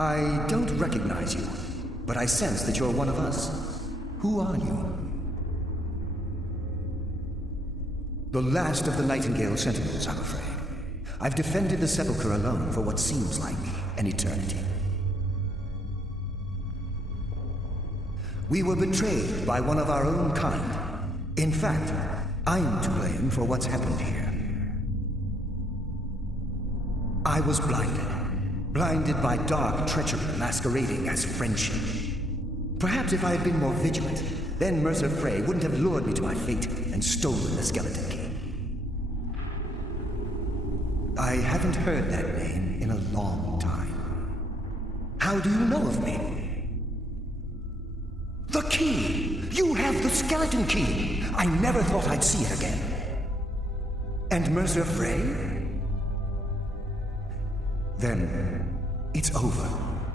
I don't recognize you, but I sense that you're one of us. Who are you? The last of the Nightingale Sentinels, I'm afraid. I've defended the Sepulchre alone for what seems like an eternity. We were betrayed by one of our own kind. In fact, I'm to blame for what's happened here. I was blinded by dark treachery masquerading as friendship. Perhaps if I had been more vigilant, then Mercer Frey wouldn't have lured me to my fate and stolen the Skeleton Key. I haven't heard that name in a long time. How do you know of me? The key! You have the Skeleton Key! I never thought I'd see it again. And Mercer Frey? Then, it's over,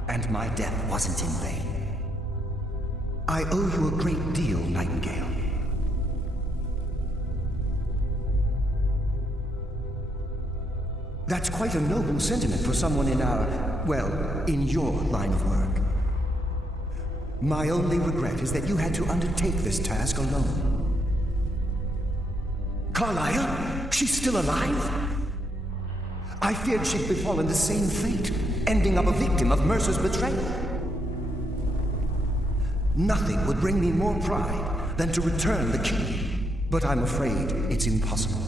and my death wasn't in vain. I owe you a great deal, Nightingale. That's quite a noble sentiment for someone in in your line of work. My only regret is that you had to undertake this task alone. Carlyle? She's still alive? I feared she'd befallen the same fate, ending up a victim of Mercer's betrayal. Nothing would bring me more pride than to return the key, but I'm afraid it's impossible.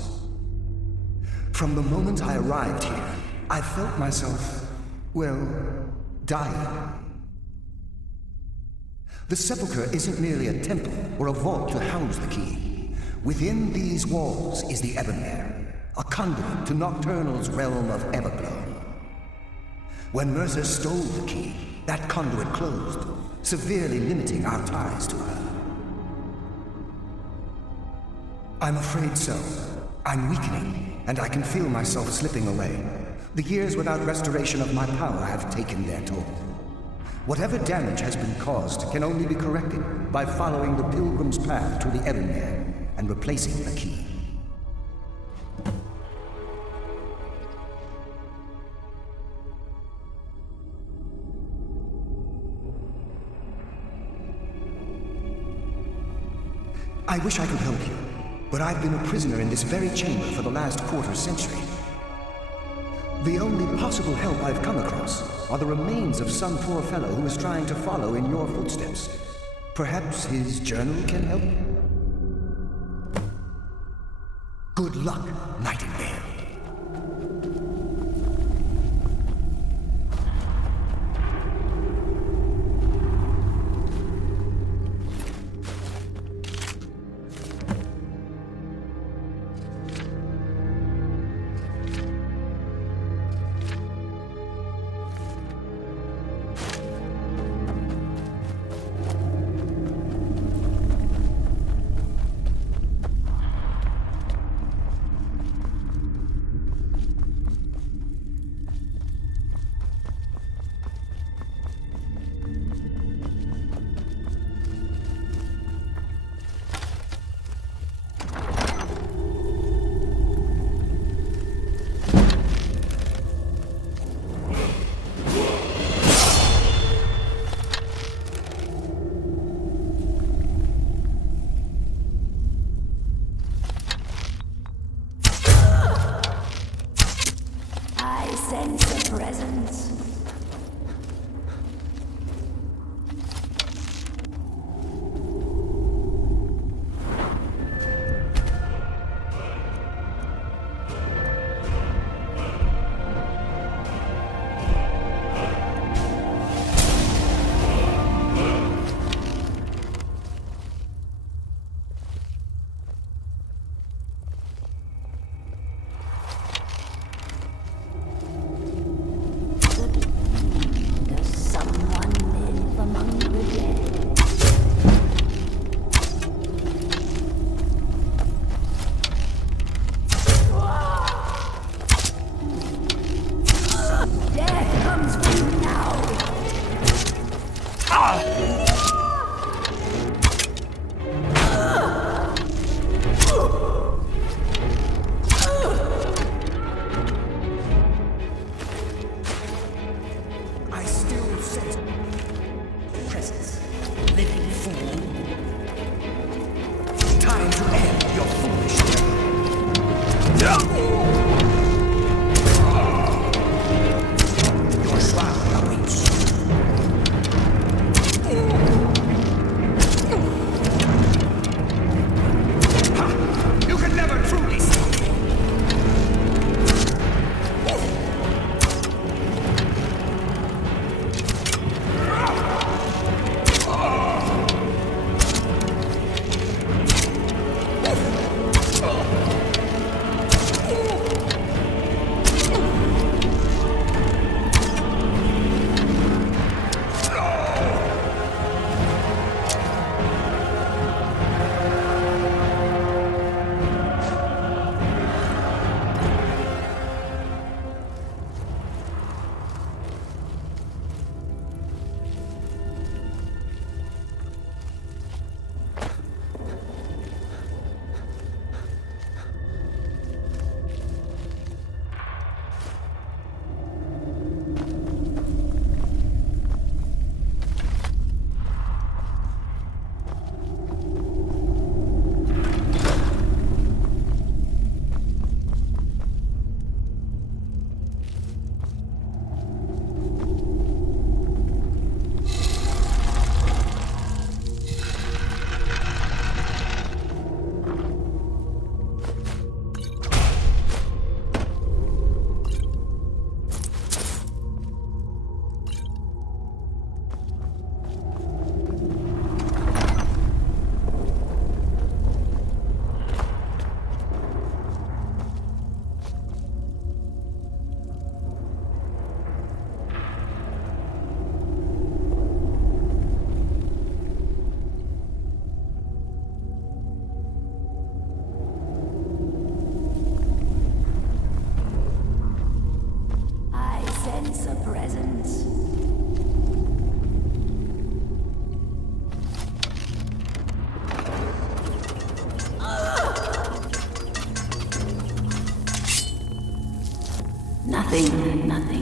From the moment I arrived here, I felt myself, dying. The Sepulchre isn't merely a temple or a vault to house the key. Within these walls is the Ebonmere, a conduit to Nocturnal's realm of Everglow. When Mercer stole the key, that conduit closed, severely limiting our ties to her. I'm afraid so. I'm weakening, and I can feel myself slipping away. The years without restoration of my power have taken their toll. Whatever damage has been caused can only be corrected by following the pilgrim's path to the Ebonmere and replacing the key. I wish I could help you, but I've been a prisoner in this very chamber for the last quarter century. The only possible help I've come across are the remains of some poor fellow who is trying to follow in your footsteps. Perhaps his journal can help? Good luck, Nightingale. Sense a presence. Nothing, nothing.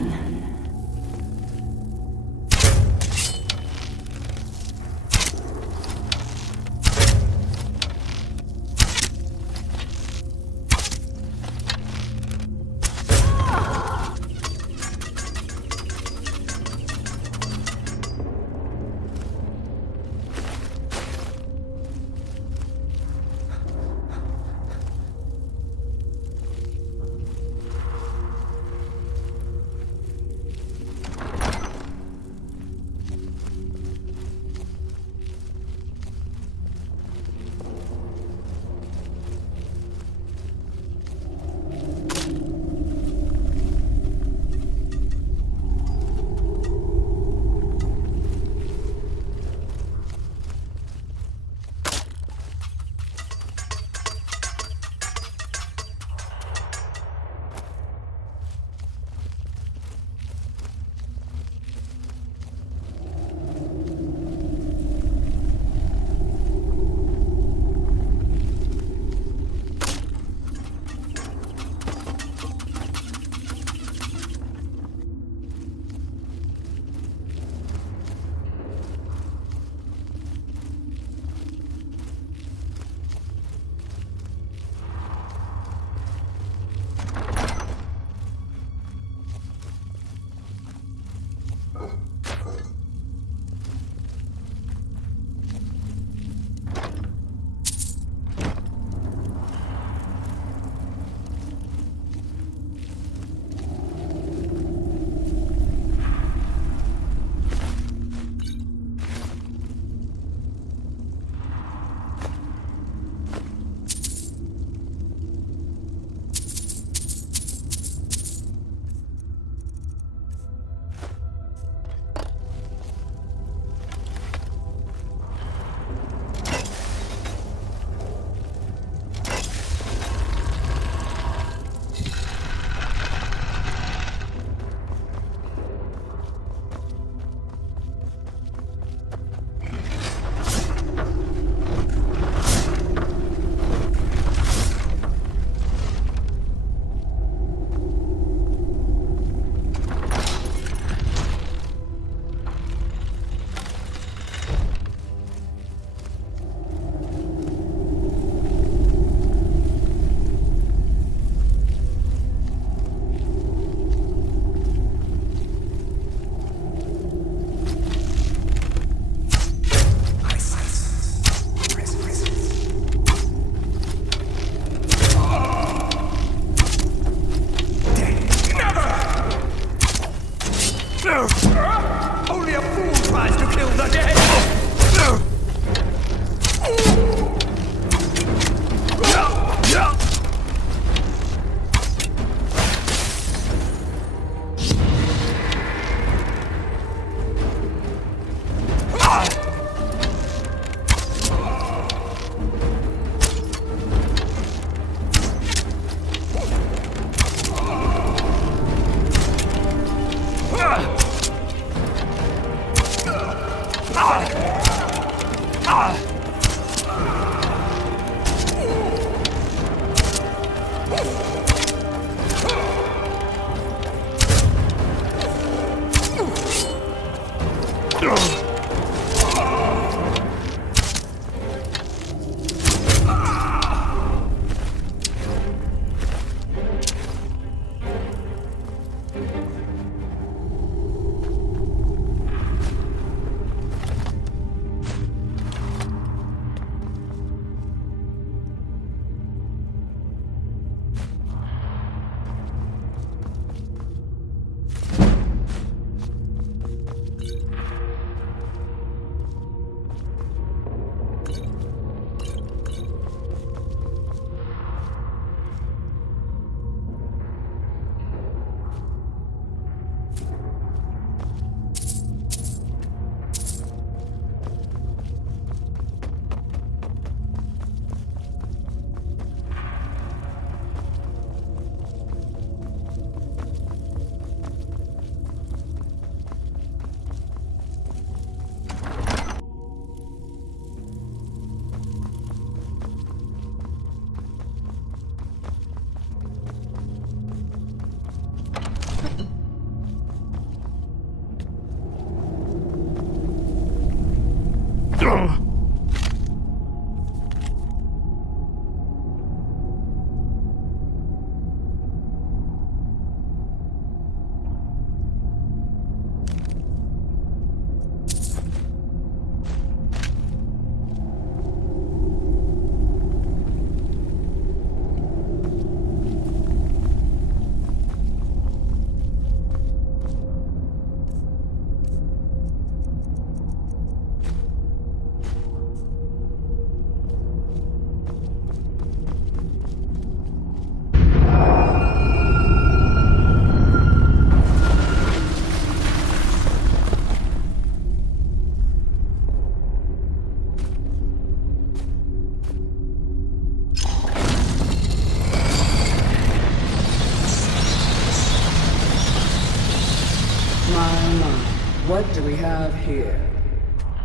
What do we have here?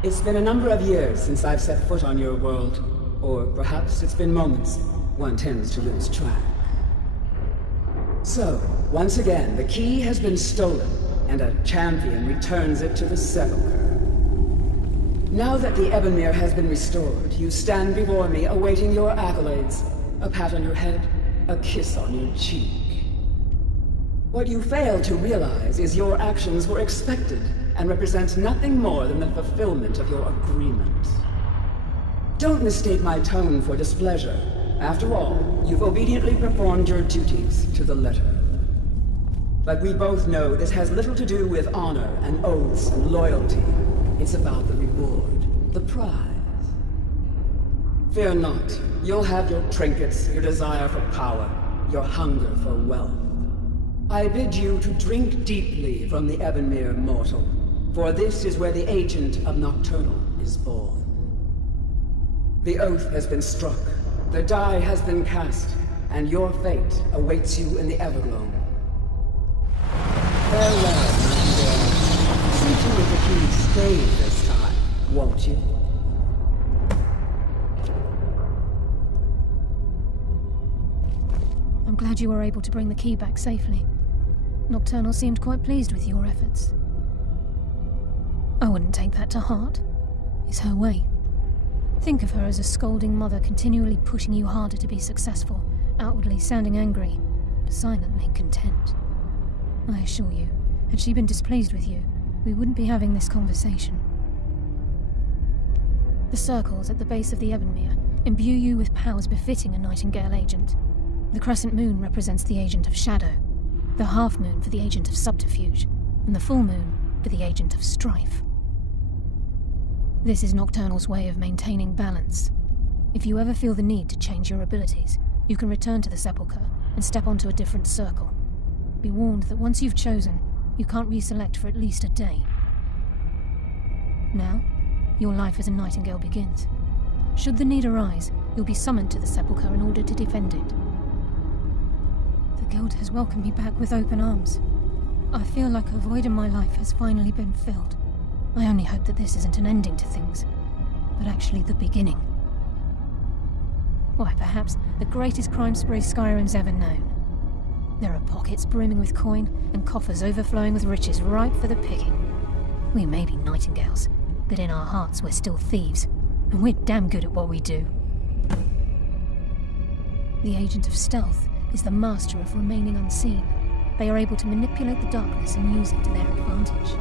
It's been a number of years since I've set foot on your world. Or perhaps it's been moments. One tends to lose track. So, once again, the key has been stolen, and a champion returns it to the Sepulchre. Now that the Ebonmere has been restored, you stand before me awaiting your accolades. A pat on your head, a kiss on your cheek. What you fail to realize is your actions were expected and represent nothing more than the fulfillment of your agreement. Don't mistake my tone for displeasure. After all, you've obediently performed your duties to the letter. But we both know this has little to do with honor and oaths and loyalty. It's about the reward, the prize. Fear not. You'll have your trinkets, your desire for power, your hunger for wealth. I bid you to drink deeply from the Ebonmere mortal, for this is where the agent of Nocturnal is born. The oath has been struck, the die has been cast, and your fate awaits you in the Evergloam. Farewell, Nightingale. See to it that you stay this time, won't you? I'm glad you were able to bring the key back safely. Nocturnal seemed quite pleased with your efforts. I wouldn't take that to heart. It's her way. Think of her as a scolding mother continually pushing you harder to be successful, outwardly sounding angry, but silently content. I assure you, had she been displeased with you, we wouldn't be having this conversation. The circles at the base of the Ebonmere imbue you with powers befitting a Nightingale agent. The crescent moon represents the agent of shadow, the half moon for the agent of subterfuge, and the full moon for the agent of strife. This is Nocturnal's way of maintaining balance. If you ever feel the need to change your abilities, you can return to the Sepulchre and step onto a different circle. Be warned that once you've chosen, you can't reselect for at least a day. Now, your life as a Nightingale begins. Should the need arise, you'll be summoned to the Sepulchre in order to defend it. The Guild has welcomed me back with open arms. I feel like a void in my life has finally been filled. I only hope that this isn't an ending to things, but actually the beginning. Why, perhaps the greatest crime spree Skyrim's ever known. There are pockets brimming with coin and coffers overflowing with riches ripe for the picking. We may be Nightingales, but in our hearts we're still thieves, and we're damn good at what we do. The agent of stealth is the master of remaining unseen. They are able to manipulate the darkness and use it to their advantage.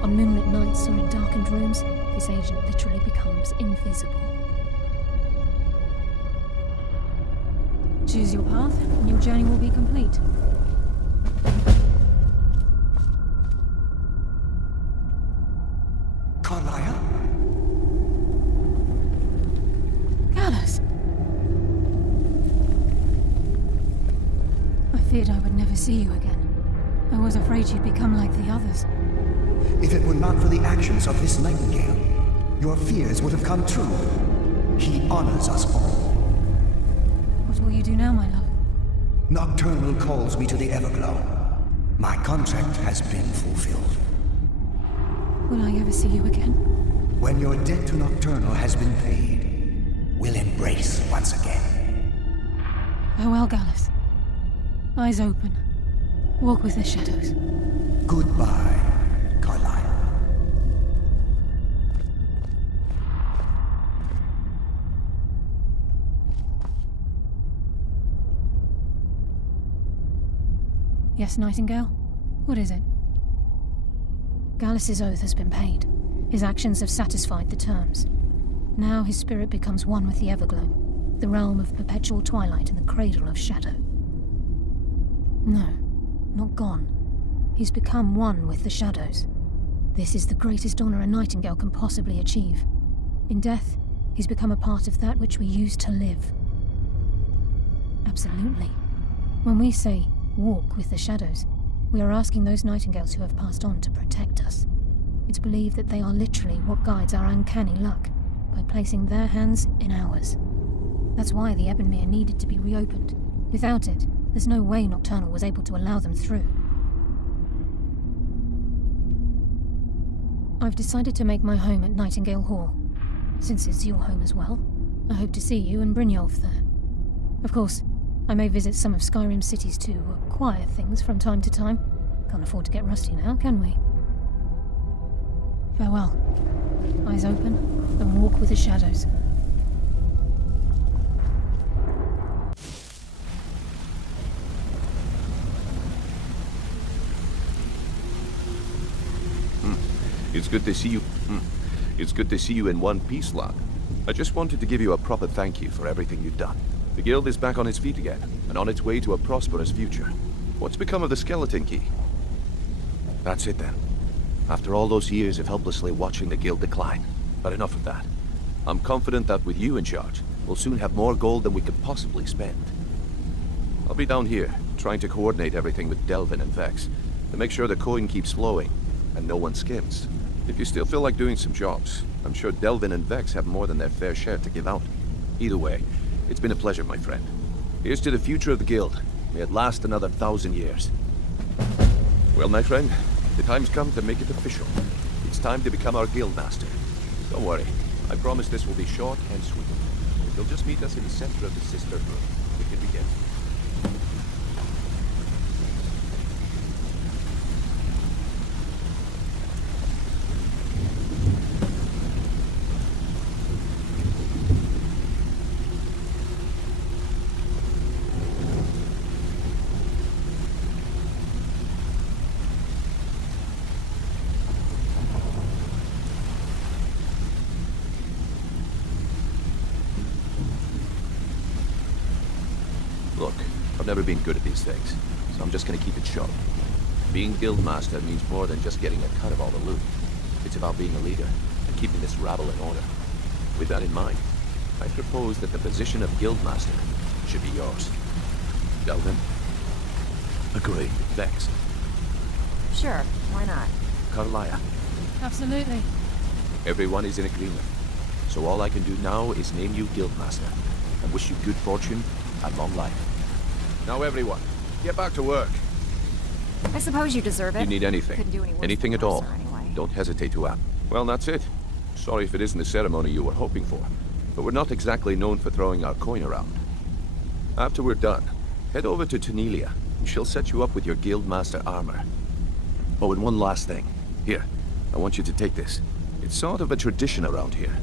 On moonlit nights or in darkened rooms, this agent literally becomes invisible. Choose your path, and your journey will be complete. Carlisle? Gallus! I feared I would never see you again. I was afraid you'd become like the others. If it were not for the actions of this Nightingale, your fears would have come true. He honors us all. What will you do now, my love? Nocturnal calls me to the Everglow. My contract has been fulfilled. Will I ever see you again? When your debt to Nocturnal has been paid, we'll embrace once again. Farewell, Gallus. Eyes open. Walk with the shadows. Goodbye, Carlisle. Yes, Nightingale? What is it? Gallus's oath has been paid. His actions have satisfied the terms. Now his spirit becomes one with the Evergloam, the realm of perpetual twilight and the cradle of shadow. No, not gone. He's become one with the shadows. This is the greatest honor a Nightingale can possibly achieve. In death, he's become a part of that which we used to live. Absolutely. When we say, walk with the shadows, we are asking those Nightingales who have passed on to protect us. It's believed that they are literally what guides our uncanny luck, by placing their hands in ours. That's why the Ebonmere needed to be reopened. Without it, there's no way Nocturnal was able to allow them through. I've decided to make my home at Nightingale Hall. Since it's your home as well, I hope to see you and Brynjolf there. Of course, I may visit some of Skyrim cities to acquire things from time to time. Can't afford to get rusty now, can we? Farewell. Eyes open, and walk with the shadows. It's good to see you. It's good to see you in one piece, lad. I just wanted to give you a proper thank you for everything you've done. The guild is back on its feet again, and on its way to a prosperous future. What's become of the skeleton key? That's it then. After all those years of helplessly watching the guild decline. But enough of that. I'm confident that with you in charge, we'll soon have more gold than we could possibly spend. I'll be down here, trying to coordinate everything with Delvin and Vex, to make sure the coin keeps flowing, and no one skims. If you still feel like doing some jobs, I'm sure Delvin and Vex have more than their fair share to give out. Either way, it's been a pleasure, my friend. Here's to the future of the guild. May it last another 1,000 years. Well, my friend, the time's come to make it official. It's time to become our guild master. Don't worry, I promise this will be short and sweet. If you'll just meet us in the center of the sister room, we can begin. Look, I've never been good at these things, so I'm just gonna keep it short. Being guildmaster means more than just getting a cut of all the loot. It's about being a leader and keeping this rabble in order. With that in mind, I propose that the position of guildmaster should be yours. Delvin? Agree. Vex? Sure, why not? Carlia? Absolutely. Everyone is in agreement. So all I can do now is name you guildmaster and wish you good fortune and long life. Now everyone, get back to work. I suppose you deserve it. You need anything, Couldn't do any worse anything than at all, Mercer anyway. don't hesitate to ask. Well, that's it. Sorry if it isn't the ceremony you were hoping for, but we're not exactly known for throwing our coin around. After we're done, head over to Tanelia, and she'll set you up with your guildmaster armor. Oh, and one last thing. Here, I want you to take this. It's sort of a tradition around here.